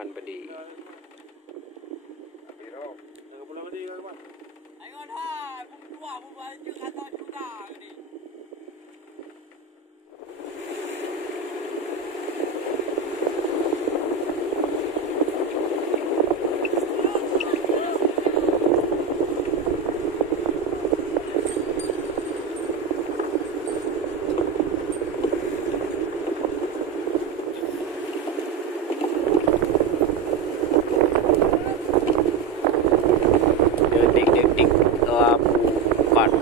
aman padi. Ayo dah, buah baju atau juga ni.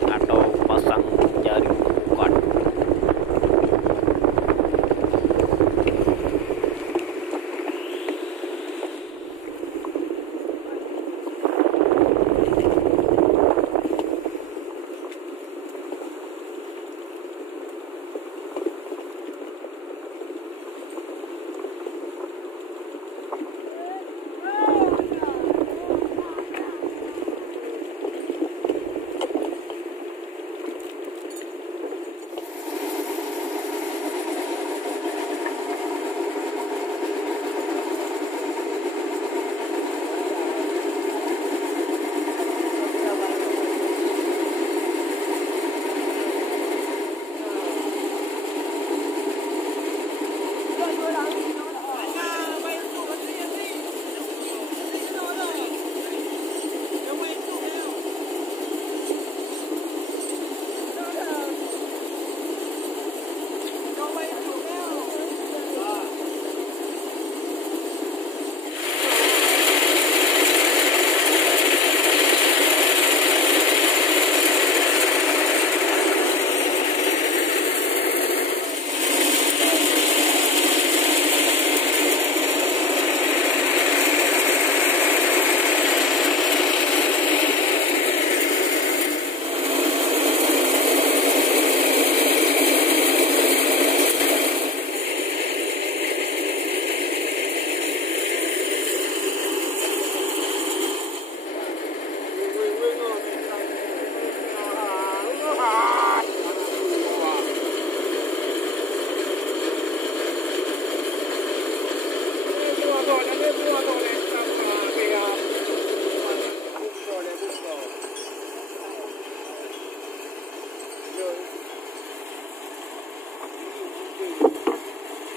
Atau pasang jaring pukat.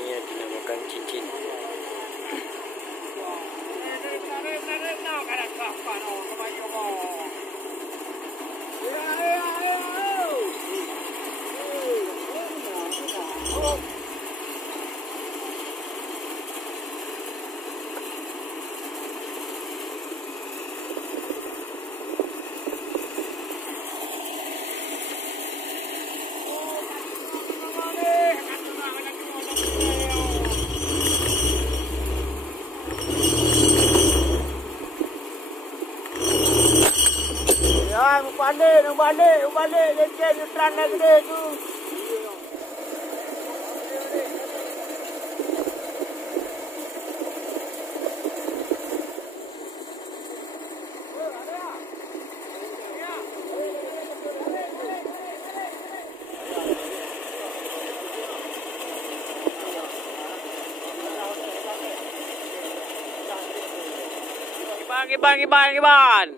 Ini dinamakan cincin. Balik, leceh tu terang dah gede tu. Kiban.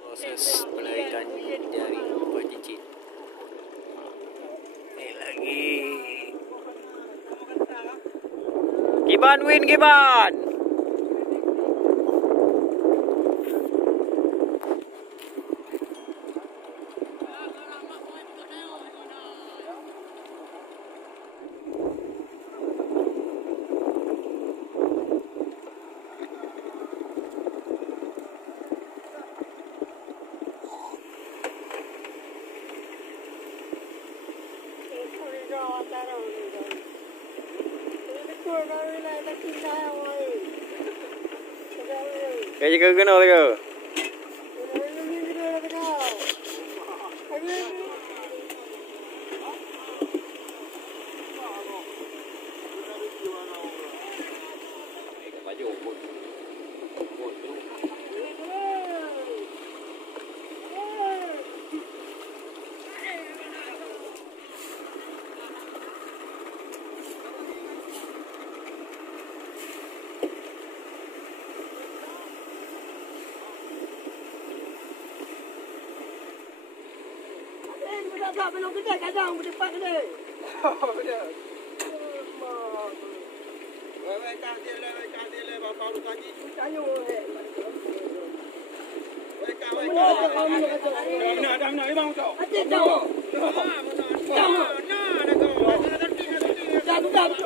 Proses penarikan jaring pukat cincin. Ini lagi. Giban. Kaya jaga kena lagi. tak belum kedai kadang berdepan kedai. Oh, betul. Wei kasih le bapa lu kaji. Tanya wei. Wei ka. Dah mana bang tu? Adik tahu. Mana? Dah.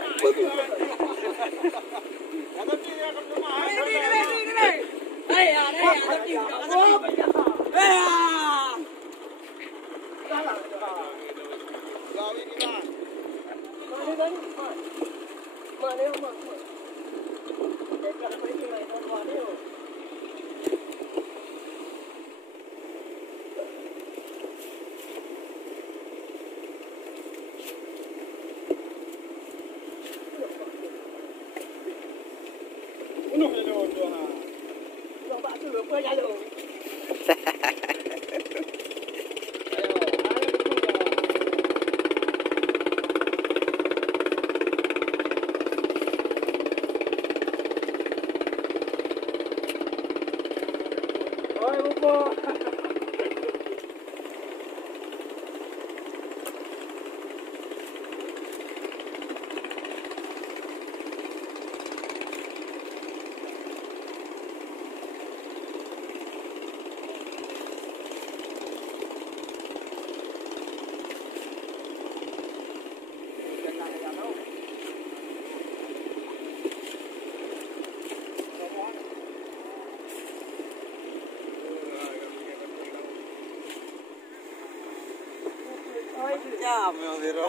Jam yang zero.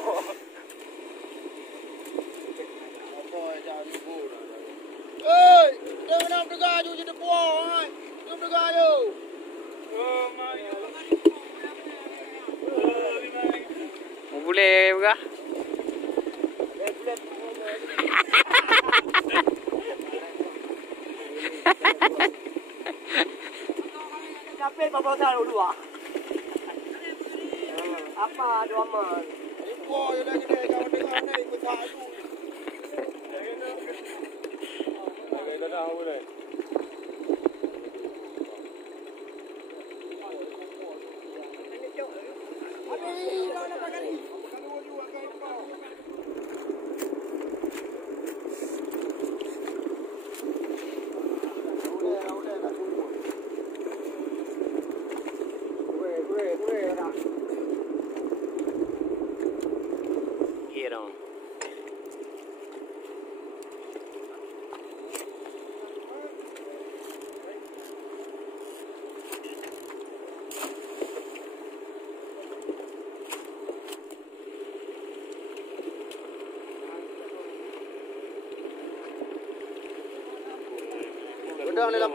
Apa jam ibu? Hey, jangan nak dengar je jadi buah. Jangan dengar je. Oh, mai. Boleh juga. Capek bapak tahu dua. Apa dua mal? Ibu yang dah gede kau dengar ni ikut satu. Kita dah boleh.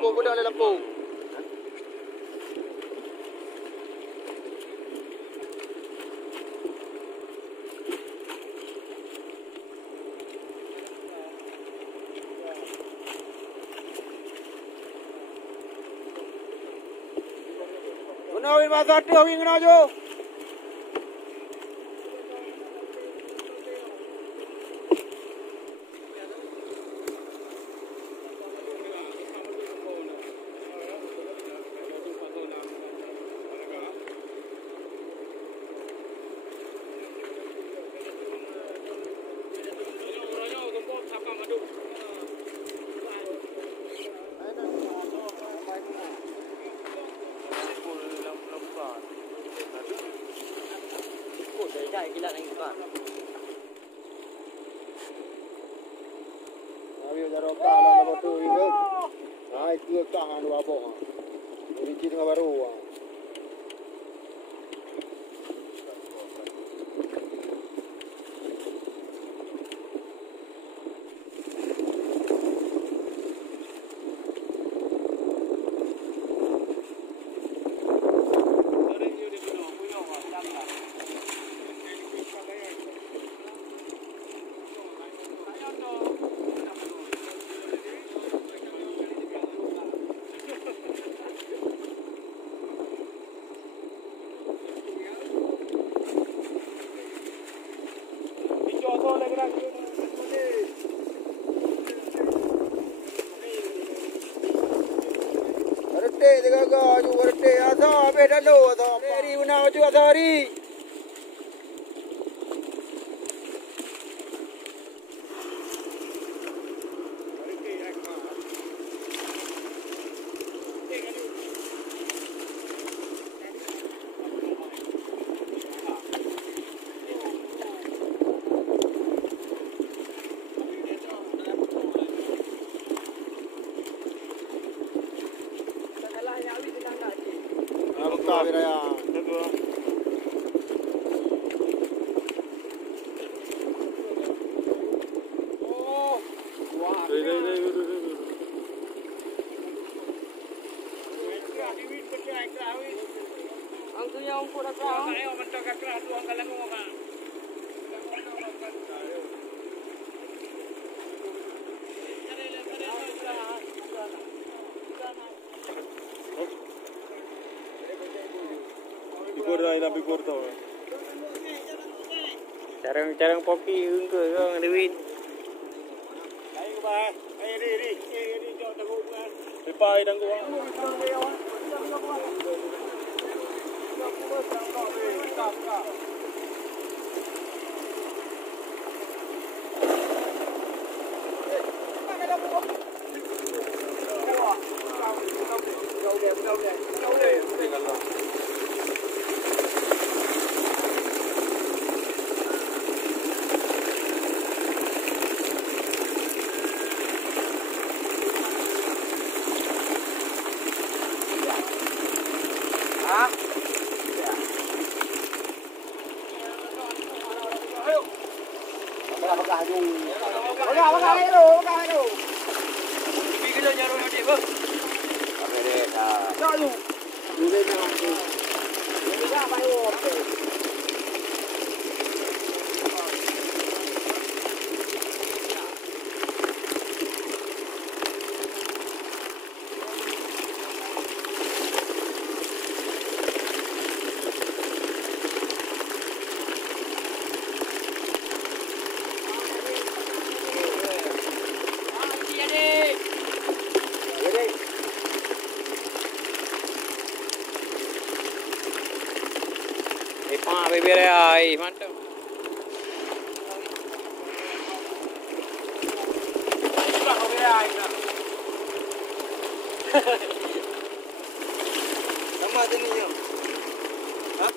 Budang le lampu. Kenawin masa tu ingin aja. Gila lagi kan. Abi dah kalau nak tu itu. Ah itu tangan dua boh. Ini kita baru. Rete juga juga rete ada beda lo ada. Meri una juga hari. Mekah Raya. Oh, wah. Ang tunya ang pura ka. Kayo man to ka kra tuang kalango ka. Bigor tau. Carang poki hương cười không David. Đấy các bạn, đi cho tao cũng đi bay đang qua. Bibir ay mantap. Sama tadinya. Hah?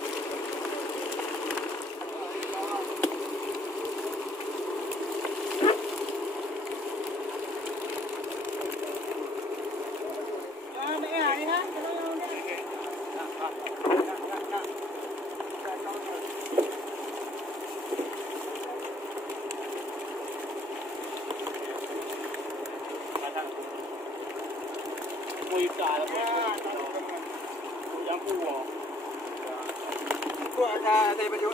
Yang kuah. Kuah ada baju